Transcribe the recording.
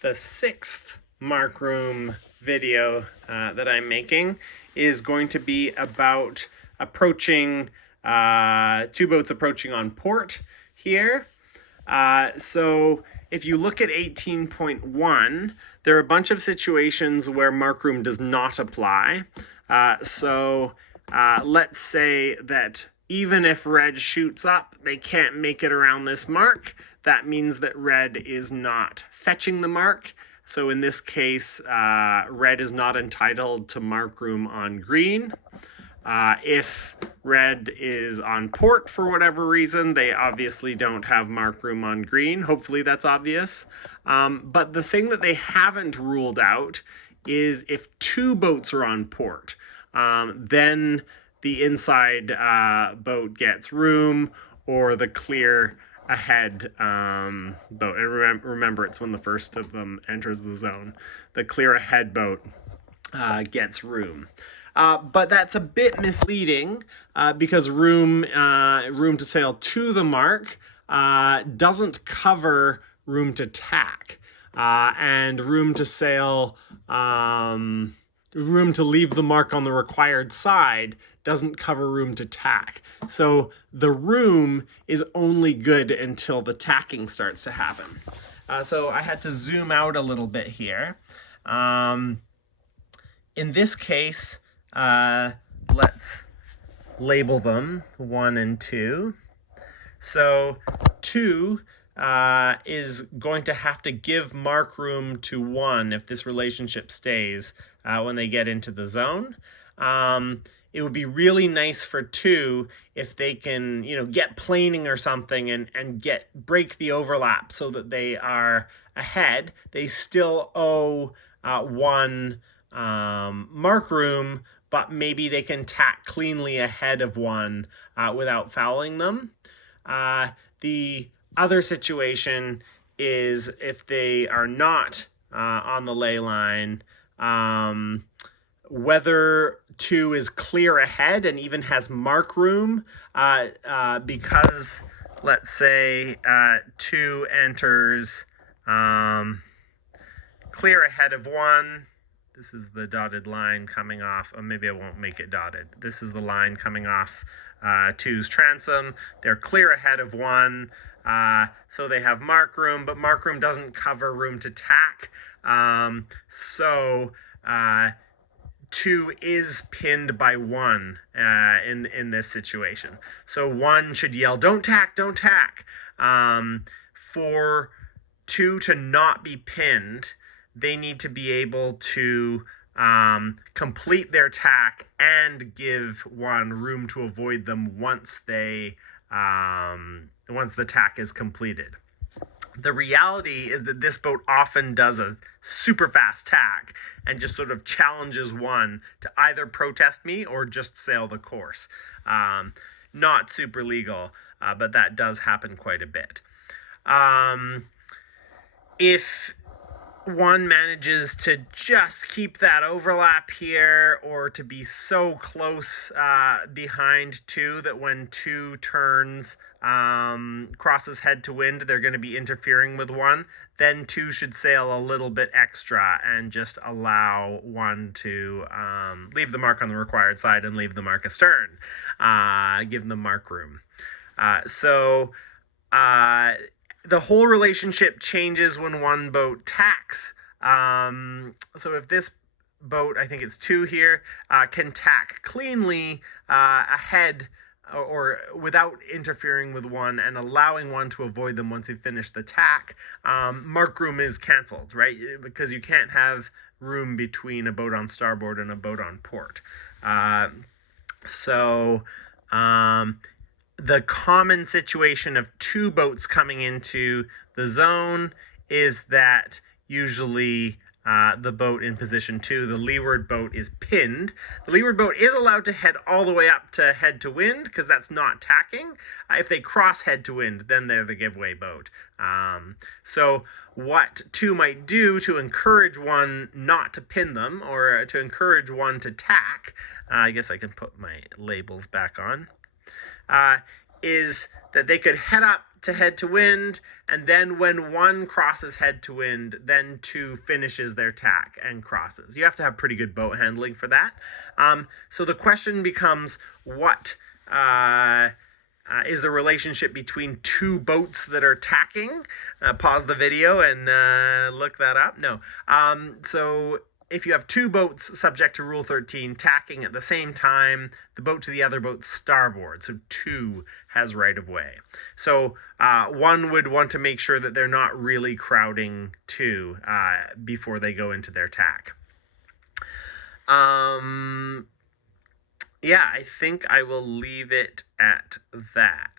The sixth Mark Room video that I'm making is going to be about approaching two boats approaching on port here. So if you look at 18.1, there are a bunch of situations where Mark Room does not apply. Let's say that even if red shoots up, they can't make it around this mark. That means that red is not fetching the mark. So in this case, red is not entitled to Mark Room on green. If red is on port for whatever reason, they obviously don't have Mark Room on green. Hopefully that's obvious. But the thing that they haven't ruled out is if two boats are on port, then the inside boat gets room, or the clear ahead boat. And remember, it's when the first of them enters the zone. The clear ahead boat gets room. But that's a bit misleading because room to sail to the mark doesn't cover room to tack, and room to sail, room to leave the mark on the required side doesn't cover room to tack. So the room is only good until the tacking starts to happen. So I had to zoom out a little bit here. In this case, let's label them 1 and 2. So 2 is going to have to give Mark Room to 1 if this relationship stays when they get into the zone. It would be really nice for 2 if they can, get planing or something and break the overlap so that they are ahead. They still owe 1 Mark Room, but maybe they can tack cleanly ahead of 1 without fouling them. The other situation is if they are not on the ley line, whether 2 is clear ahead and even has Mark Room, because let's say 2 enters clear ahead of 1. This is the dotted line coming off, or maybe I won't make it dotted. This is the line coming off 2's transom. They're clear ahead of 1, so they have Mark Room, but Mark Room doesn't cover room to tack. So 2 is pinned by 1 in this situation. So 1 should yell, "Don't tack, don't tack." For 2 to not be pinned, they need to be able to complete their tack and give 1 room to avoid them once the tack is completed. The reality is that this boat often does a super fast tack and just sort of challenges 1 to either protest me or just sail the course. Not super legal, but that does happen quite a bit. If 1 manages to just keep that overlap here, or to be so close behind 2 that when 2 turns, crosses head to wind, they're going to be interfering with 1, then 2 should sail a little bit extra and just allow 1 to leave the mark on the required side and leave the mark astern, give them Mark Room. The whole relationship changes when 1 boat tacks. So if this boat, I think it's 2 here, can tack cleanly ahead or without interfering with 1 and allowing 1 to avoid them once they finish the tack, Mark Room is canceled, right? Because you can't have room between a boat on starboard and a boat on port. The common situation of 2 boats coming into the zone is that usually the boat in position 2, the leeward boat, is pinned. The leeward boat is allowed to head all the way up to head to wind because that's not tacking. If they cross head to wind, then they're the giveaway boat. So what 2 might do to encourage 1 not to pin them, or to encourage 1 to tack, I guess I can put my labels back on, is that they could head up to head to wind, and then when one crosses head to wind, then two finishes their tack and crosses. You have to have pretty good boat handling for that. So the question becomes, what is the relationship between two boats that are tacking? Pause the video and look that up. No. So if you have two boats subject to Rule 13 tacking at the same time, the boat to the other boat's starboard, so 2 has right of way. So one would want to make sure that they're not really crowding 2 before they go into their tack. Yeah, I think I will leave it at that.